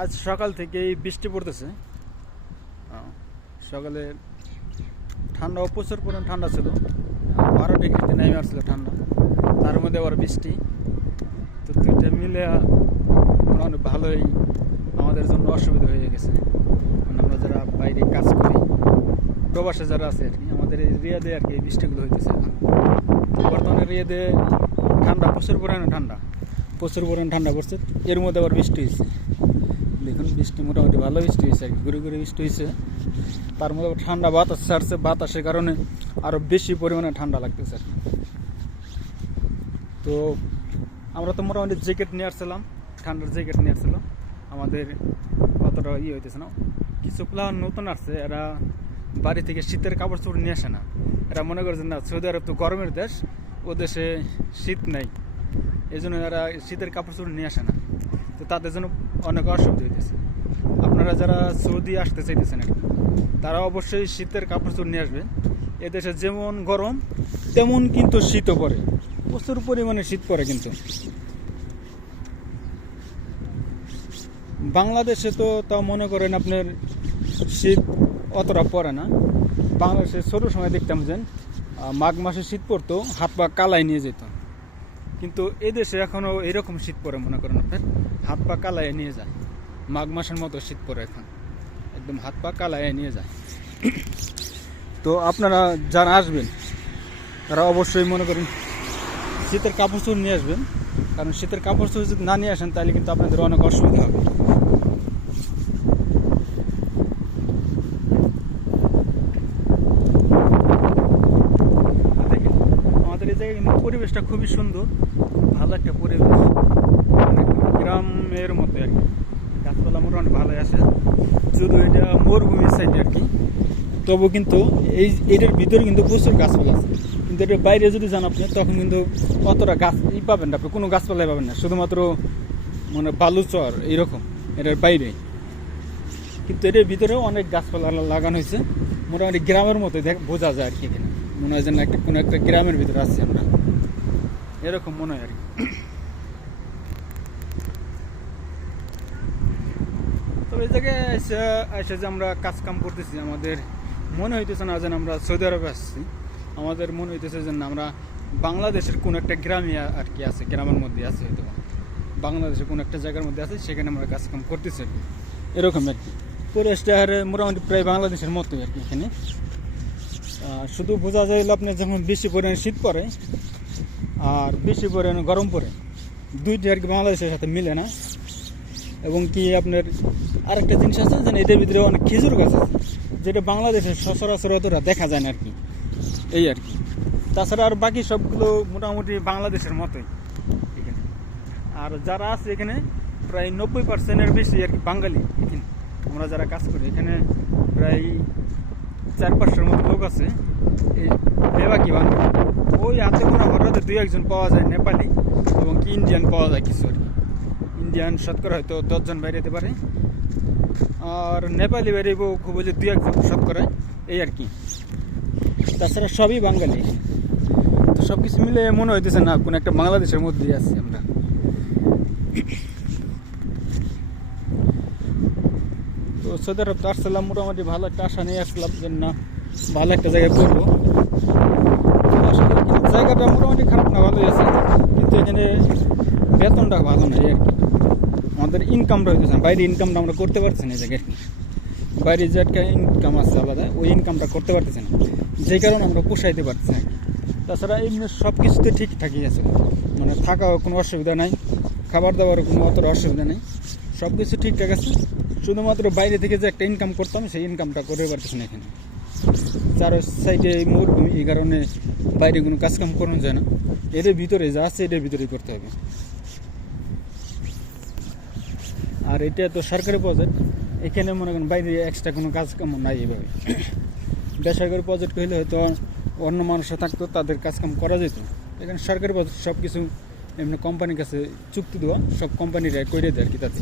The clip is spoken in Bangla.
আজ সকাল থেকেই বৃষ্টি পড়তেছে। সকালে ঠান্ডা, প্রচুর পরিমাণ ঠান্ডা ছিল। বারো ডিগ্রিতে নেমে আসছিল ঠান্ডা। তার মধ্যে আবার বৃষ্টি। তো দুইটা মিলে অনেক ভালোই আমাদের জন্য অসুবিধা হয়ে গেছে। মানে আমরা যারা বাইরে কাজ করি, প্রবাসে যারা আছে আর কি, আমাদের এই রিয়াদে আর কি বৃষ্টিগুলো হইতেছে। তো বর্তমানে রিয়াদে ঠান্ডা, প্রচুর পরিমাণে ঠান্ডা, প্রচুর পরিমাণে ঠান্ডা পড়ছে। এর মধ্যে আবার বৃষ্টি হয়েছে দেখুন বৃষ্টি মোটামুটি ভালো বৃষ্টি হয়েছে, আর কি। ঘুরে ঘুরে বৃষ্টি হয়েছে। তার মধ্যে ঠান্ডা বাতাস ছাড়ছে, বাতাসের কারণে আরও বেশি পরিমাণে ঠান্ডা লাগতেছে। তো আমরা তো মোটামুটি জ্যাকেট নিয়ে আসছিলাম, ঠান্ডার জ্যাকেট নিয়ে আসছিলাম আমাদের অতটা ইয়ে হইতেছে না। কিছু প্লান নতুন আসছে, এরা বাড়ি থেকে শীতের কাপড় চোপড় নিয়ে আসে না। এরা মনে করছে না, সৌদি আরব তো গরমের দেশ, ও দেশে শীত নেই। এই জন্য এরা শীতের কাপড় চোপড় নিয়ে আসে না। তো তাদের জন্য অনেক অসুবিধা হইতেছে। আপনারা যারা সৌদি আসতে চাইতেছেন আর তারা অবশ্যই শীতের কাপড় চোপড় নিয়ে আসবেন। এদেশে যেমন গরম, তেমন কিন্তু শীতও পড়ে। প্রচুর পরিমাণে শীত পড়ে কিন্তু। বাংলাদেশে তো তা মনে করেন আপনার শীত অতটা পড়ে না। বাংলাদেশে ছোটো সময় দেখতাম যে মাঘ মাসে শীত পড়তো, হাত পা কালাই নিয়ে যেত কিন্তু এদেশে এখনও এরকম শীত পড়ে, মনে করেন আপনার হাত পা কালায় নিয়ে যায়। মাঘ মাসের মতো শীত পড়ে এখন। একদম হাত পা কালায় নিয়ে যায়। তো আপনারা যারা আসবেন, তারা অবশ্যই মনে করেন শীতের কাপড় চোপড় নিয়ে আসবেন। কারণ শীতের কাপড় চোপড় যদি না নিয়ে আসেন, তাহলে কিন্তু আপনাদের অনেক অসুবিধা হবে দেখেন আমাদের এই জায়গায় কিন্তু পরিবেশটা খুবই সুন্দর, ভালো একটা পরিবেশ। অনেক গ্রামের মধ্যে আর কি। গাছপালা মোটামুটি ভালোই আছে, শুধু এটা মরুভূমির সাইডে আর কি। তবু কিন্তু এই এটার ভিতরে কিন্তু প্রচুর গাছপালা আছে। কিন্তু এটার বাইরে যদি যান আপনি, তখন কিন্তু অতটা গাছ ই পাবেন না, আপনি কোনো গাছপালাই পাবেন না। শুধুমাত্র মানে বালুচর এইরকম, এটার বাইরে। কিন্তু এটার ভিতরেও অনেক গাছপালা লাগানো হয়েছে। মোটামুটি গ্রামের মতো দেখ বোঝা যায় আর কি এখানে। মনে হয় যেন একটা কোনো একটা গ্রামের ভিতরে আছি আমরা। এরকম মনে হয় আর কি। তবে এই জায়গায় এসে যে আমরা কাজ কাম করতেছি, আমাদের মনে হইতেছে না যেন আমরা সৌদি আরবে আসছি। আমাদের মনে হইতেছে যে না আমরা বাংলাদেশের কোন একটা গ্রামে আর কি আছে, গ্রামের মধ্যে আছে হয়তো বাংলাদেশের কোন একটা জায়গার মধ্যে আছে, সেখানে আমরা কাজ কাম করতেছি আর কি। এরকম আর কি। পরিবেশটা মোটামুটি প্রায় বাংলাদেশের মতোই আর কি এখানে। শুধু বোঝা যায় হলো আপনার যখন বেশি পরিমাণে শীত পড়ে আর বেশি পরিমাণে গরম পড়ে দুইটি আর কি বাংলাদেশের সাথে মিলে না। এবং কি আপনার আরেকটা জিনিস আছে যে এটার ভিতরে অনেক খেজুর গাছ আছে, যেটা বাংলাদেশের সচরাচর অতটা দেখা যায় না আর কি। এই আর কি। তাছাড়া আর বাকি সবগুলো মোটামুটি বাংলাদেশের মতোই এখানে। আর যারা আছে এখানে, প্রায় নব্বই পার্সেন্টের বেশি আর কি বাঙালি এখানে। আমরা যারা কাজ করি, এখানে প্রায় চার মতো লোক আছে। এই বেবাকি বাঙালি ওই হাতে কোনো হঠাৎ দুই একজন পাওয়া যায় নেপালি এবং কি ইন্ডিয়ান পাওয়া যায় কিছু আর ইন্ডিয়ান শতকরা হয়তো দশজন বাইরে যেতে পারে। আর নেপালি বাইরেব খুব হলে দুই একজন শতকরা, এই আর কি। তাছাড়া সবই বাঙালি। তো সব কিছু মিলে মনে হইতেছে না, কোনো একটা বাংলাদেশের মধ্যেই আছি আমরা। সৌদি আরব তো আসছিলাম, মোটামুটি ভালো একটা আশা নিয়ে আসলাম যে না, ভালো একটা জায়গায় করব জায়গাটা মোটামুটি খারাপ না, ভালোই আছে। কিন্তু এখানে বেতনটা ভালো না আর আমাদের ইনকামটা হইতেছে বাইরে ইনকামটা আমরা করতে পারছি না এই জায়গায় বাইরে যে একটা ইনকাম আছে আলাদা, ওই ইনকামটা করতে পারতেছি না। যে কারণে আমরা পোষাইতে পারছি না। তাছাড়া এমনি সব কিছুতে ঠিকঠাকই আছে। মানে থাকাও কোনো অসুবিধা নাই, খাবার দাবারও কোনো অতটা অসুবিধা নেই। সব কিছু ঠিকঠাক আছে। শুধুমাত্র বাইরে থেকে যে একটা ইনকাম করতাম, সেই ইনকামটা করতে পারতেছি না এখানে। চারো সাইডে এই মরুভূমি এই কারণে বাইরে কোনো কাজকাম করানো যায় না। এর ভিতরে যা আছে এটার ভিতরেই করতে হবে। আর এটা তো সরকারি প্রজেক্ট এখানে মনে করেন বাইরে এক্সট্রা কোনো কাজ কাম নাই এভাবে। বেসরকারি প্রজেক্ট হইলে হয়তো অন্য মানুষরা থাকতো, তাদের কাজ কাম করা যেত। এখানে সরকারি প্রজেক্ট সব কিছু এমনি কোম্পানির কাছে চুক্তি দেওয়া, সব কোম্পানিরা করে দেয় আর কি তাতে